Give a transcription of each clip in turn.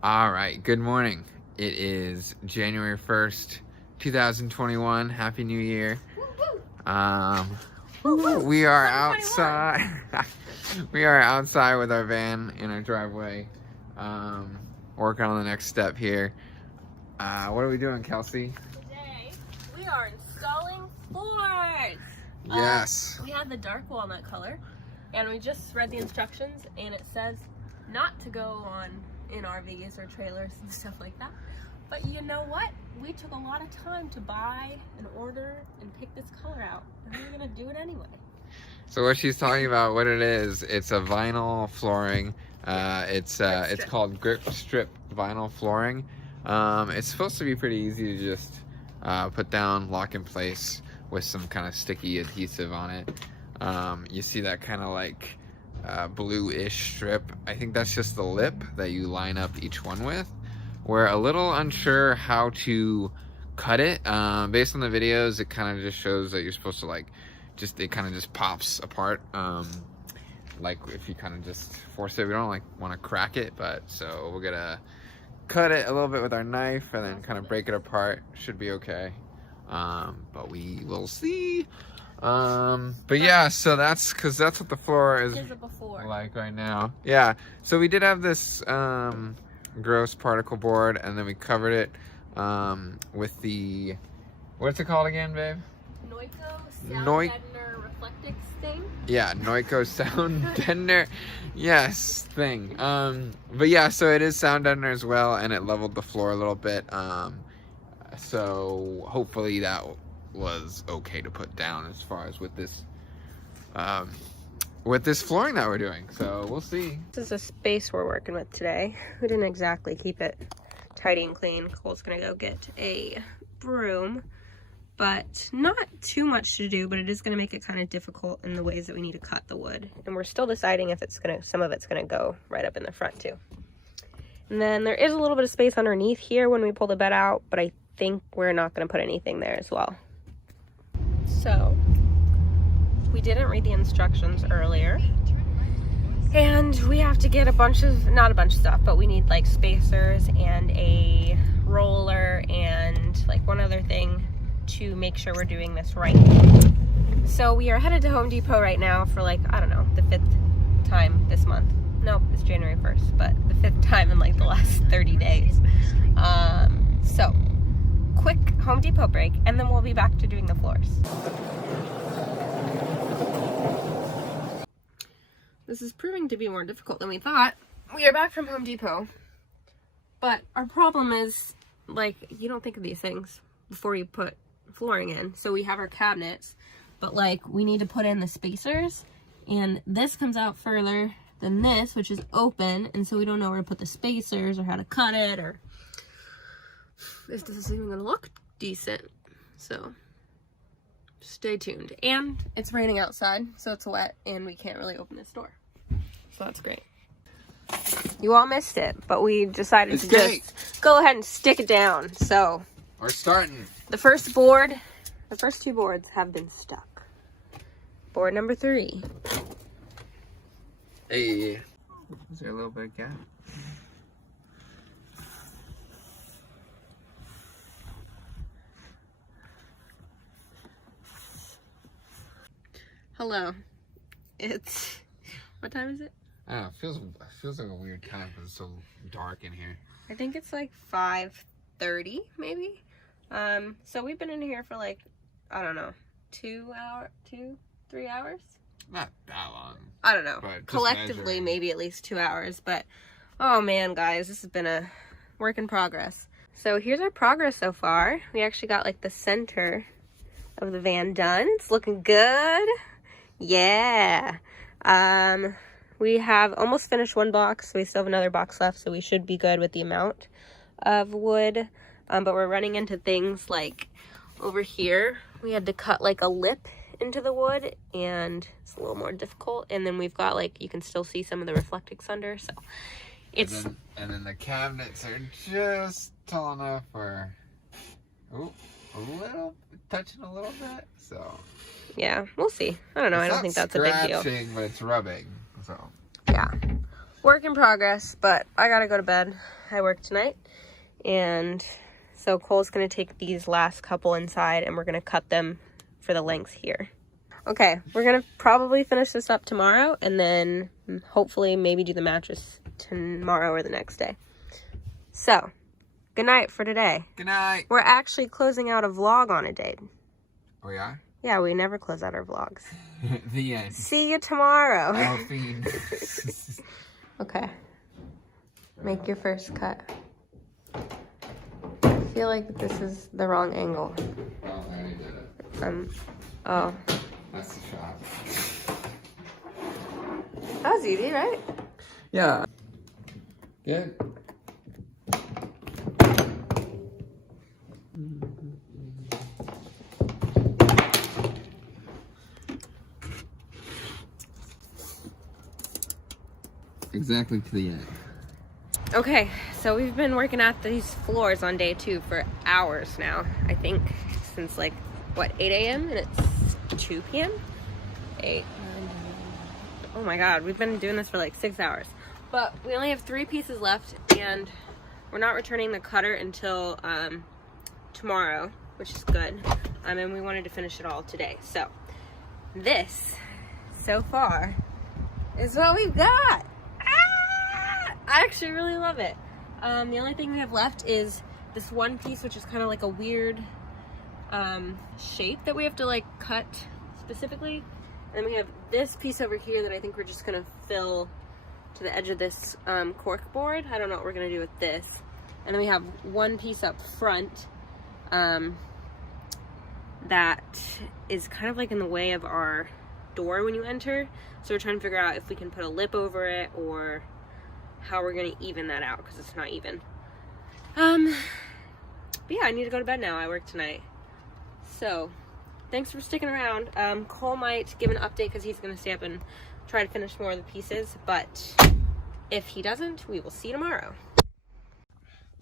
All right, good morning. It is January 1st, 2021. Happy New Year. We are outside. We are outside with our van in our driveway, working on the next step here. What are we doing, Kelsey? Today, we are installing floors. Yes. We have the dark walnut color, and we just read the instructions, and it says not to go on in RVs or trailers and stuff like that. But you know what? We took a lot of time to buy and order and pick this color out, and we're gonna do it anyway. So what she's talking about, what it is, it's a vinyl flooring. It's called grip strip vinyl flooring. It's supposed to be pretty easy to just put down, lock in place with some kind of sticky adhesive on it. You see that kind of like blue-ish strip. I think that's just the lip that you line up each one with. We're a little unsure how to cut it. Based on the videos, it kind of just shows that you're supposed to like it kind of just pops apart, like if you kind of just force it. We don't like want to crack it, but so we're gonna cut it a little bit with our knife and then kind of break it apart. Should be okay, but we will see. But yeah, so that's what the floor is like right now. Yeah, so we did have this gross particle board, and then we covered it with the, what's it called again, babe? Sound deadener reflectix thing. Yeah, Noiko sound deadener, yes, thing. But yeah, so it is sound deadener as well, and it leveled the floor a little bit. So hopefully that was okay to put down as far as with this flooring that we're doing. So we'll see. This is a space we're working with today. We didn't exactly keep it tidy and clean. Cole's gonna go get a broom, but not too much to do, but it is gonna make it kind of difficult in the ways that we need to cut the wood. And we're still deciding if some of it's gonna go right up in the front too. And then there is a little bit of space underneath here when we pull the bed out, but I think we're not gonna put anything there as well. So we didn't read the instructions earlier, and we have to get not a bunch of stuff, but we need like spacers and a roller and like one other thing to make sure we're doing this right. So we are headed to Home Depot right now for like, I don't know, the 5th time this month. Nope, it's January 1st, but the 5th time in like the last 30 days. So quick Home Depot break, and then we'll be back to doing the floors. This is proving to be more difficult than we thought. We are back from Home Depot, but our problem is, like, you don't think of these things before you put flooring in. So we have our cabinets, but like we need to put in the spacers, and this comes out further than this, which is open, and so we don't know where to put the spacers or how to cut it, or if this is even gonna look decent. So stay tuned. And it's raining outside, so it's wet and we can't really open this door, so that's great. You all missed it, but we decided to just go ahead and stick it down. So we're starting. The first 2 boards have been stuck. Board number 3. Hey, is there a little bit of gap? Hello. It's, what time is it? I don't know, it feels like a weird time because it's so dark in here. I think it's like 5:30 maybe. So we've been in here for like, I don't know, 3 hours? Not that long. I don't know. Collectively, maybe at least 2 hours. But, oh man, guys, this has been a work in progress. So here's our progress so far. We actually got like the center of the van done. It's looking good. Yeah. We have almost finished 1 box. So we still have another box left. So we should be good with the amount of wood. But we're running into things like over here. We had to cut like a lip into the wood, and it's a little more difficult. And then we've got like, you can still see some of the reflectix under, so it's, and then the cabinets are just tall enough for touching a little bit, so yeah, we'll see. I don't know. I don't think that's a big deal. But it's rubbing, so yeah. Work in progress, but I gotta go to bed. I work tonight, and so Cole's gonna take these last couple inside and we're gonna cut them for the length here. Okay, we're gonna probably finish this up tomorrow and then hopefully maybe do the mattress tomorrow or the next day. So, good night for today. Good night. We're actually closing out a vlog on a date. We are? Yeah, we never close out our vlogs. The end. See you tomorrow. Oh, fiend. Okay. Make your first cut. I feel like this is the wrong angle. Oh, I already did it. Oh. That's the shot. That was easy, right? Yeah. Good. Exactly to the end. Okay, so we've been working at these floors on day 2 for hours now. I think since like, what, 8 a.m. and it's 2 p.m.? 8, 9, 10. Oh my god, we've been doing this for like 6 hours. But we only have 3 pieces left and we're not returning the cutter until tomorrow, which is good. And we wanted to finish it all today. So this, so far, is what we've got. I actually really love it. The only thing we have left is this one piece, which is kind of like a weird shape that we have to like cut specifically. And then we have this piece over here that I think we're just gonna fill to the edge of this cork board. I don't know what we're gonna do with this. And then we have one piece up front that is kind of like in the way of our door when you enter. So we're trying to figure out if we can put a lip over it or how we're gonna even that out because it's not even. But yeah, I need to go to bed now. I work tonight. So thanks for sticking around. Cole might give an update because he's gonna stay up and try to finish more of the pieces, but if he doesn't, we will see you tomorrow.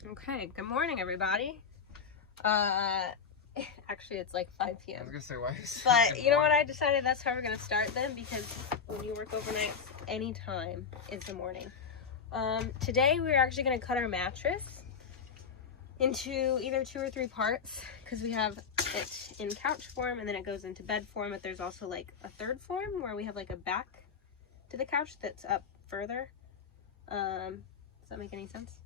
Okay, good morning everybody. Actually it's like 5 p.m. I was gonna say, why is But you know what, I decided that's how we're gonna start them because when you work overnight, any time is the morning. Today we're actually going to cut our mattress into either 2 or 3 parts because we have it in couch form and then it goes into bed form, but there's also like a third form where we have like a back to the couch that's up further. Does that make any sense?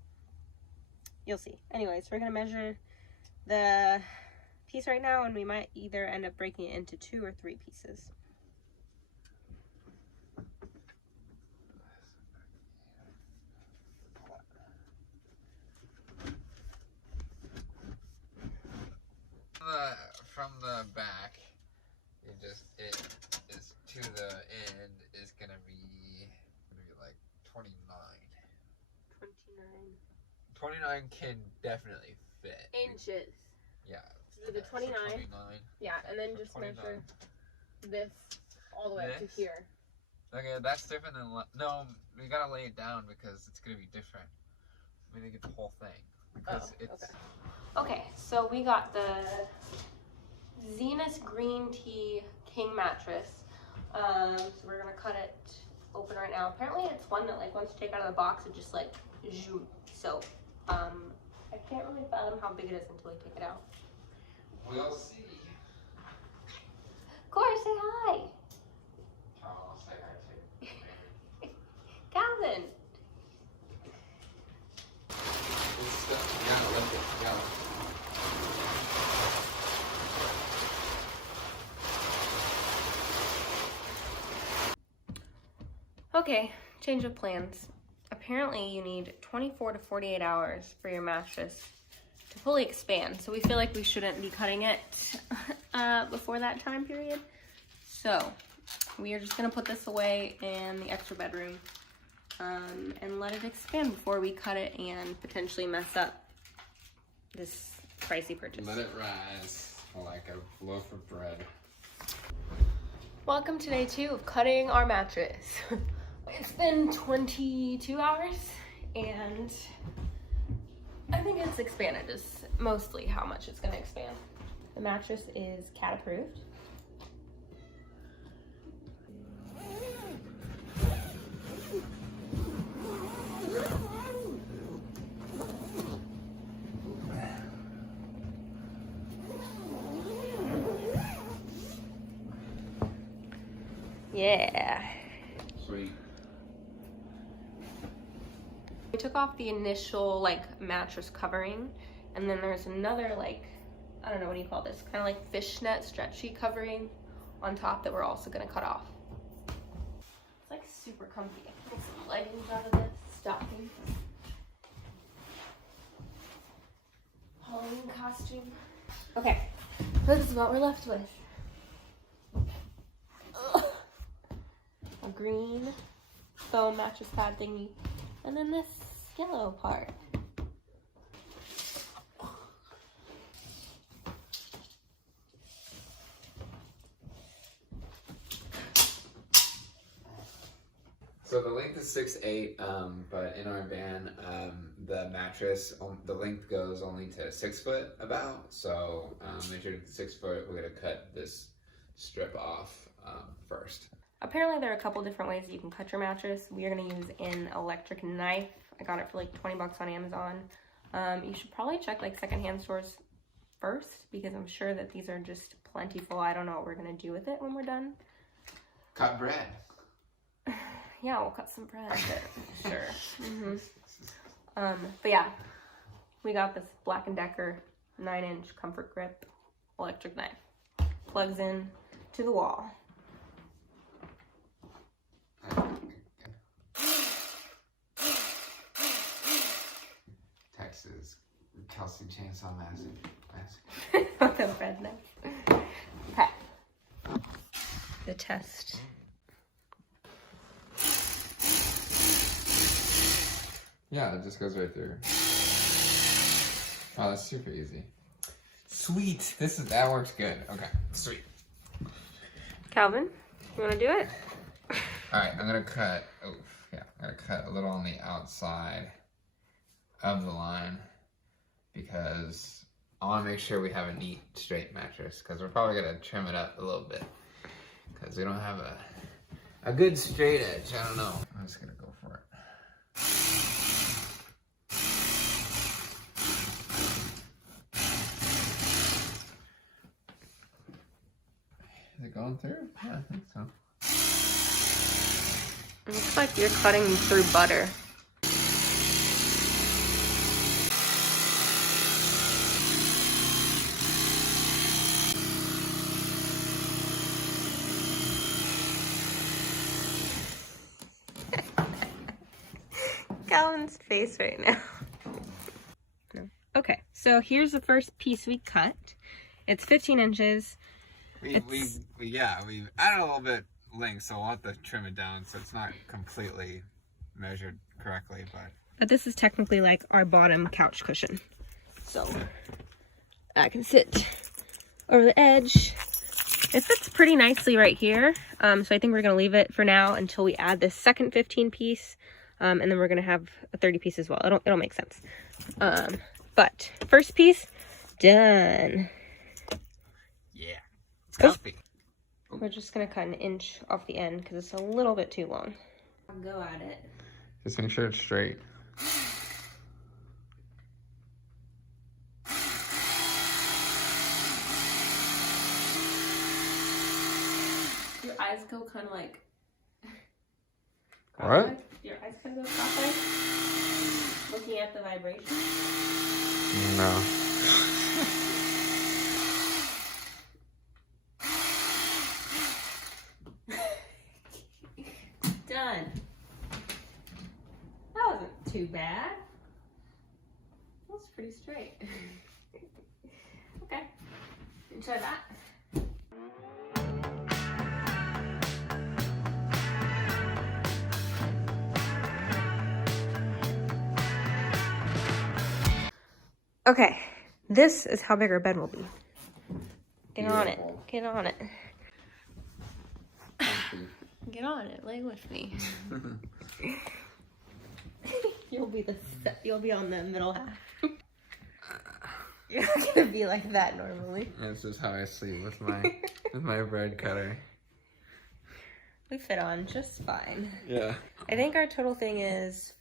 You'll see. Anyways, we're going to measure the piece right now and we might either end up breaking it into 2 or 3 pieces. From the back, it is to the end is gonna be like 29. 29 can definitely fit. Inches. Yeah. So the 29. So 29. Yeah, and then just 29. measure this all the way up to here. Okay, that's different than no. We gotta lay it down because it's gonna be different. We need to get the whole thing because it's. Okay, so we got the Zenith Green Tea King mattress. So we're gonna cut it open right now. Apparently it's one that like once you take it out of the box it just like zoom. So I can't really fathom how big it is until I take it out. We'll see. Cora, say hi. Oh, I'll say hi too. Calvin. Okay, change of plans. Apparently you need 24 to 48 hours for your mattress to fully expand. So we feel like we shouldn't be cutting it before that time period. So we are just gonna put this away in the extra bedroom and let it expand before we cut it and potentially mess up this pricey purchase. Let it rise like a loaf of bread. Welcome to day 2 of cutting our mattress. It's been 22 hours and I think it's expanded is mostly how much it's going to expand. The mattress is cat approved. Yeah. Sweet. We took off the initial like mattress covering, and then there's another like, I don't know, what do you call this? Kind of like fishnet stretchy covering on top that we're also gonna cut off. It's like super comfy. I can make some leggings out of this, stocking. Halloween costume. Okay, this is what we're left with. Ugh. A green foam mattress pad thingy, and then this yellow part. So the length is 6'8", but in our van, the mattress, the length goes only to 6 foot about. So measured 6 foot, we're gonna cut this strip off first. Apparently there are a couple different ways that you can cut your mattress. We are gonna use an electric knife. I got it for like 20 bucks on Amazon. You should probably check like secondhand stores first, because I'm sure that these are just plentiful. I don't know what we're gonna do with it when we're done. Cut bread. Yeah, we'll cut some bread, but sure. Mm-hmm. But yeah, we got this Black & Decker 9-inch comfort grip electric knife. Plugs in to the wall. Texas Kelsey Chainsaw Massacre. The bread knife. Okay. The test. Yeah, it just goes right through. Oh, that's super easy. Sweet. That works good. Okay, sweet. Calvin, you want to do it? All right, I'm gonna cut. Oh, yeah, I'm gonna cut a little on the outside of the line because I want to make sure we have a neat, straight mattress. Because we're probably gonna trim it up a little bit because we don't have a good straight edge. I don't know. I'm just gonna go for it. Is it going through? Yeah, I think so. It looks like you're cutting through butter. Calvin's face right now. No. Okay, so here's the first piece we cut. It's 15 inches. We added a little bit length, so we'll have to trim it down so it's not completely measured correctly, But this is technically like our bottom couch cushion. So I can sit over the edge. It fits pretty nicely right here. So I think we're gonna leave it for now until we add this second 15 piece. And then we're gonna have a 30 piece as well. It'll make sense. But first piece, done. yeah, it's comfy. We're just gonna cut 1 inch off the end because it's a little bit too long. I'll go at it. Just make sure it's straight. Your eyes go kind of like... What? Your eyes kind of go cross-eyed? Looking at the vibration? No. Done. That wasn't too bad. That was pretty straight. Okay. Try that. Okay, this is how big our bed will be. Get on it. Get on it. Get on it. Lay with me. You'll be on the middle half. You're not gonna be like that normally. This is how I sleep with my bread cutter. We fit on just fine. Yeah. I think our total thing is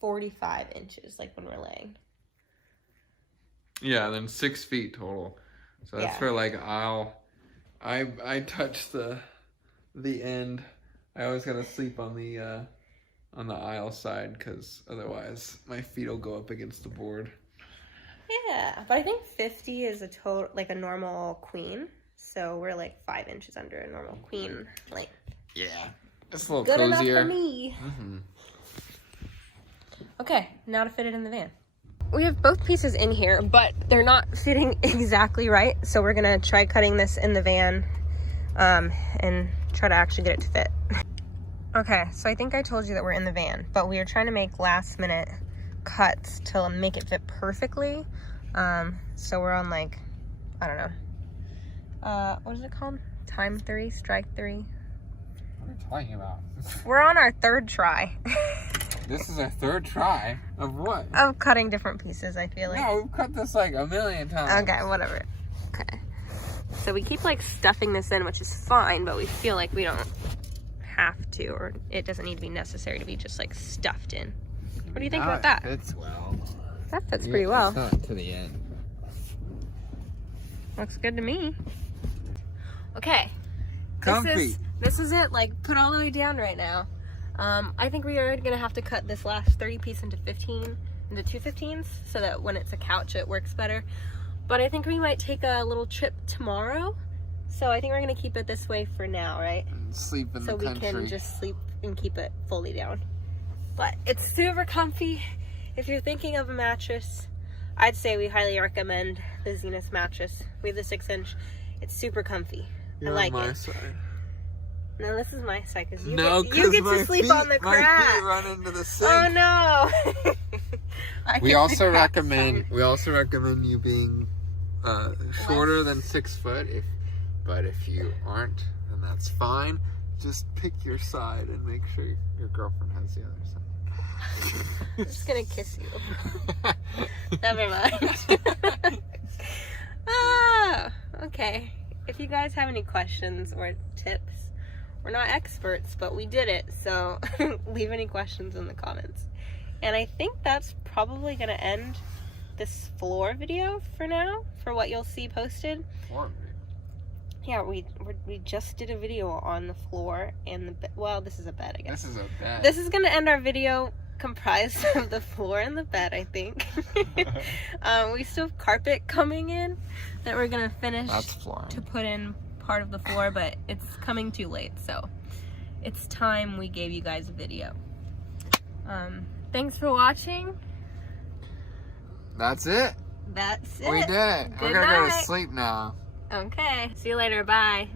45 inches, like when we're laying. Yeah, then 6 feet total. So that's for like I touch the the end. I always gotta sleep on the aisle side because otherwise my feet will go up against the board. Yeah, but I think 50 is a total, like a normal queen. So we're like 5 inches under a normal queen length. Yeah, it's a little Good cozier. enough for me. Okay, now to fit it in the van. We have both pieces in here, but they're not fitting exactly right. So we're gonna try cutting this in the van and try to actually get it to fit. Okay, so I think I told you that we're in the van, but we are trying to make last minute cuts to make it fit perfectly. So we're on like, I don't know. What is it called? Time 3, strike 3. What are you talking about? We're on our 3rd try. This is our 3rd try of what? Of cutting different pieces, I feel like. No, we've cut this like a million times. Okay, whatever. Okay. So we keep like stuffing this in, which is fine, but we feel like we don't have to, or it doesn't need to be necessary to be just like stuffed in. What do you think about that? It fits well. That fits pretty well. It's not to the end. Looks good to me. Okay. Comfy. This is it, like put all the way down right now. I think we are gonna have to cut this last 30 piece into 2 15s so that when it's a couch it works better. But I think we might take a little trip tomorrow. So I think we're gonna keep it this way for now, right? And sleep in the country. So we can just sleep and keep it fully down. But it's super comfy. If you're thinking of a mattress, I'd say we highly recommend the Zenith mattress. We have the 6-inch. It's super comfy. You're I like on my it. Side. No, this is my side because you get my to sleep feet, on the crack. My feet run into the sink. Oh no! We also recommend you being shorter than 6 foot. But if you aren't, then that's fine. Just pick your side and make sure your girlfriend has the other side. I'm just gonna kiss you. Never mind. Okay. If you guys have any questions or tips, we're not experts, but we did it. So leave any questions in the comments. And I think that's probably gonna end this floor video for now, for what you'll see posted. Yeah, we just did a video on the floor and the bed. Well, this is a bed, I guess. This is a bed. This is gonna end our video comprised of the floor and the bed, I think. We still have carpet coming in that we're gonna finish to put in part of the floor, but it's coming too late, so it's time we gave you guys a video. Thanks for watching. That's it. That's it. We did it. We're gonna go to sleep now. Okay. See you later. Bye.